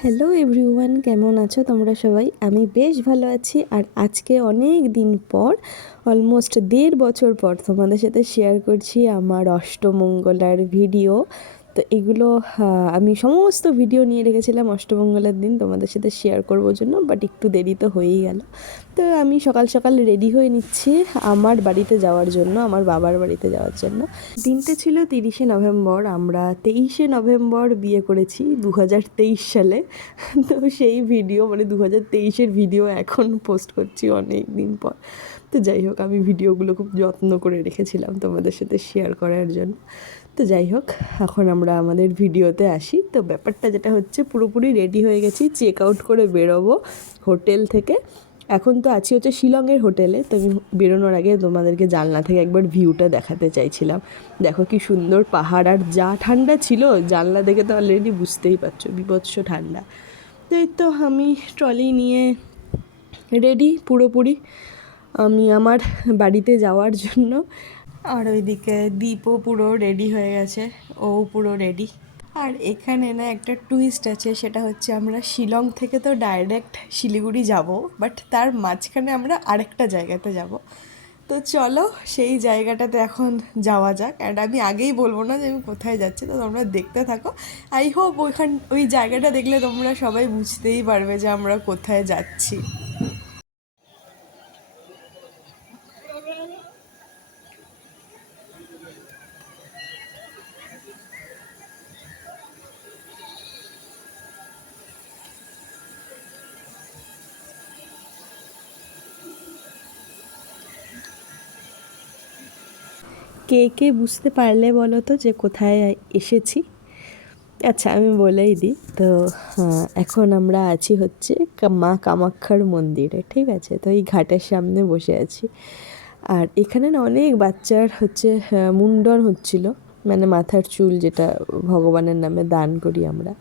Hello everyone কেমন আছো তোমরা সবাই? আমি বেশ ভালো আছি আর আজকে অনেক দিন পর অলমোস্ট দেড় বছর পর তোমাদের সাথে শেয়ার করছি আমার অষ্টমঙ্গলার ভিডিও তো এগুলো আমি সমস্ত ভিডিও নিয়ে রেখেছিলাম অষ্টমঙ্গলার দিন, তোমাদের সাথে শেয়ার করব জন্য বাট একটু দেরি তো হয়েই গেল। তো আমি সকাল সকাল রেডি হয়ে নিচ্ছি আমার বাড়িতে যাওয়ার জন্য, আমার বাবার বাড়িতে যাওয়ার জন্য। দিনটা ছিল তিরিশে নভেম্বর, আমরা তেইশে নভেম্বর বিয়ে করেছি দু হাজার তেইশ সালে। তো সেই ভিডিও মানে দু হাজার ভিডিও এখন পোস্ট করছি অনেক দিন পর। তো যাই হোক, আমি ভিডিওগুলো খুব যত্ন করে রেখেছিলাম তোমাদের সাথে শেয়ার করার জন্য। তো যাই হোক, এখন আমরা আমাদের ভিডিওতে আসি। তো ব্যাপারটা যেটা হচ্ছে, পুরোপুরি রেডি হয়ে গেছি চেক আউট করে বেরোবো হোটেল থেকে। এখন তো আছি হচ্ছে শিলংয়ের হোটেলে, তো আমি বেরোনোর আগে তোমাদেরকে জানলা থেকে একবার ভিউটা দেখাতে চাইছিলাম। দেখো কি সুন্দর পাহাড়, আর যা ঠান্ডা ছিল, জানলা দেখে তো অলরেডি বুঝতেই পারছ, বিভৎস ঠান্ডা। তো এই তো আমি ট্রলি নিয়ে রেডি পুরোপুরি। আমি আমার বাড়িতে যাওয়ার জন্য। আর ওইদিকে দীপও পুরো রেডি হয়ে গেছে, ও পুরো রেডি আর এখানে না একটা টুইস্ট আছে, সেটা হচ্ছে আমরা শিলং থেকে তো ডাইরেক্ট শিলিগুড়ি যাব বাট তার মাঝখানে আমরা আরেকটা জায়গাতে যাব। তো চলো সেই জায়গাটাতে এখন যাওয়া যাক। অ্যান্ড আমি আগেই বলব না যে আমি কোথায় যাচ্ছি, তো তোমরা দেখতে থাকো। আই হোপ ওইখান ওই জায়গাটা দেখলে তোমরা সবাই বুঝতেই পারবে যে আমরা কোথায় যাচ্ছি। কে কে বুঝতে পারলে বলো তো যে কোথায় এসেছি? আচ্ছা আমি বলেই দিই। তো হ্যাঁ, এখন আমরা আছি হচ্ছে মা কামাক্ষার মন্দিরে ঠিক আছে? তো এই ঘাটের সামনে বসে আছি। আর এখানে না অনেক বাচ্চার হচ্ছে আহ, মুন্ডন হচ্ছিল। মানে মাথার চুল যেটা ভগবানের নামে দান করি আমরা।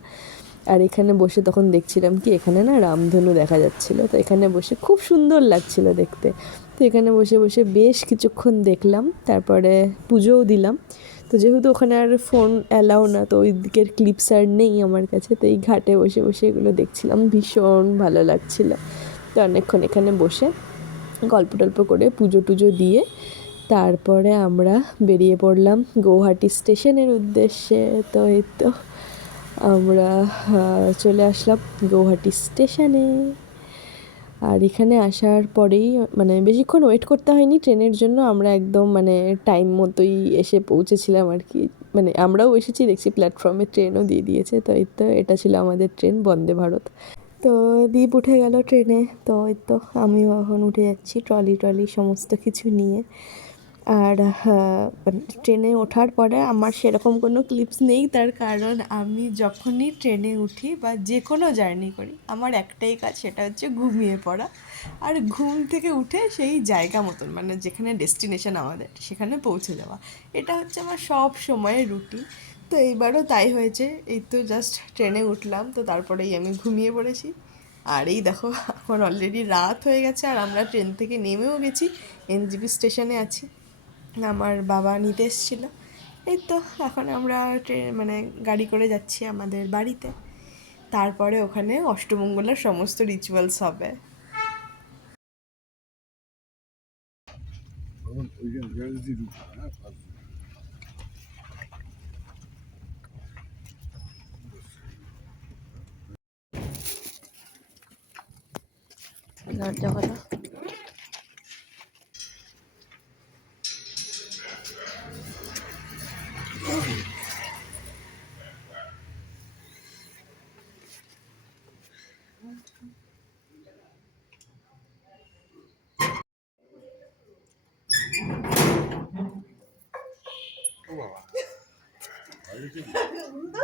আর এখানে বসে তখন দেখছিলাম কি এখানে না রামধনু দেখা যাচ্ছিল। তো এখানে বসে খুব সুন্দর লাগছিল দেখতে। তো এখানে বসে বসে বেশ কিছুক্ষণ দেখলাম, তারপরে পুজোও দিলাম। তো যেহেতু ওখানে আর ফোন অ্যালাও না, তো ওই দিকের ক্লিপস আর নেই আমার কাছে, তো এই ঘাটে বসে বসে এগুলো দেখছিলাম। ভীষণ ভালো লাগছিল। তো অনেকক্ষণ এখানে বসে গল্প টল্প করে পুজো টুজো দিয়ে তারপরে আমরা বেরিয়ে পড়লাম গৌহাটি স্টেশনের উদ্দেশ্যে। তো এই তো আমরা চলে আসলাম গৌহাটি স্টেশনে। আর এখানে আসার পরেই মানে বেশিক্ষণ ওয়েট করতে হয়নি, ট্রেনের জন্য আমরা একদম মানে টাইম মতোই এসে পৌঁছেছিলাম আর কি। মানে আমরাও এসেছি, দেখছি প্ল্যাটফর্মে ট্রেনও দিয়ে দিয়েছে, তো এই তো এটা ছিল আমাদের ট্রেন বন্দে ভারত। তো দ্বীপ উঠে গেল ট্রেনে তো এই তো আমিও এখন উঠে যাচ্ছি ট্রলি ট্রলি সমস্ত কিছু নিয়ে। আর হ্যাঁ, ট্রেনে ওঠার পরে আমার সেরকম কোনো ক্লিপস নেই। তার কারণ আমি যখনই ট্রেনে উঠি বা যে কোনো জার্নি করি আমার একটাই কাজ সেটা হচ্ছে ঘুমিয়ে পড়া। আর ঘুম থেকে উঠে সেই জায়গা মতন মানে যেখানে ডেস্টিনেশন আমাদের সেখানে পৌঁছে যাওয়া। এটা হচ্ছে আমার সব সময়ের রুটিন তো এইবারও তাই হয়েছে। এই তো জাস্ট ট্রেনে উঠলাম তো তারপরেই আমি ঘুমিয়ে পড়েছি। আর এই দেখো এখন অলরেডি রাত হয়ে গেছে আর আমরা ট্রেন থেকে নেমেও গেছি এনজিপি স্টেশনে আছি। আমার বাবা নিতে এসেছিল। এই তো এখন আমরা ট্রেন মানে গাড়ি করে যাচ্ছি আমাদের বাড়িতে। তারপরে ওখানে অষ্টমঙ্গলার সমস্ত রিচুয়ালস হবে। 우와. 알지? 운동?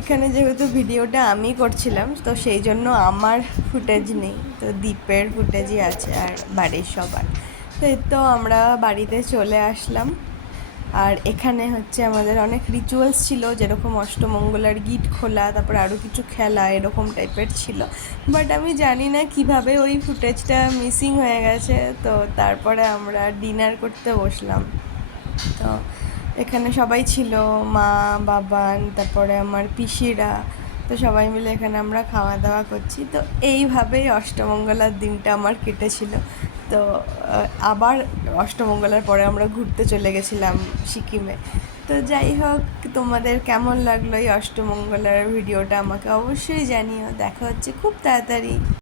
এখানে যেহেতু ভিডিওটা আমি করছিলাম, তো সেই জন্য আমার ফুটেজ নেই, তো দ্বীপের ফুটেজই আছে আর বাড়ির সবার। তো আমরা বাড়িতে চলে আসলাম। আর এখানে হচ্ছে আমাদের অনেক রিচুয়ালস ছিল, যেরকম অষ্টমঙ্গলার গিট খোলা, তারপর আরও কিছু খেলা, এরকম টাইপের ছিল। বাট আমি জানি না কীভাবে ওই ফুটেজটা মিসিং হয়ে গেছে, তো তারপরে আমরা ডিনার করতে বসলাম। তো এখানে সবাই ছিল, মা, বাবান, তারপরে আমার পিসিরা। তো সবাই মিলে এখানে আমরা খাওয়া দাওয়া করছি। তো এইভাবেই অষ্টমঙ্গলার দিনটা আমার কেটেছিল। তো আবার অষ্টমঙ্গলার পরে আমরা ঘুরতে চলে গেছিলাম সিকিমে। তো যাই হোক, তোমাদের কেমন লাগল এই অষ্টমঙ্গলার ভিডিওটা আমাকে অবশ্যই জানিও। দেখা হচ্ছে খুব তাড়াতাড়ি।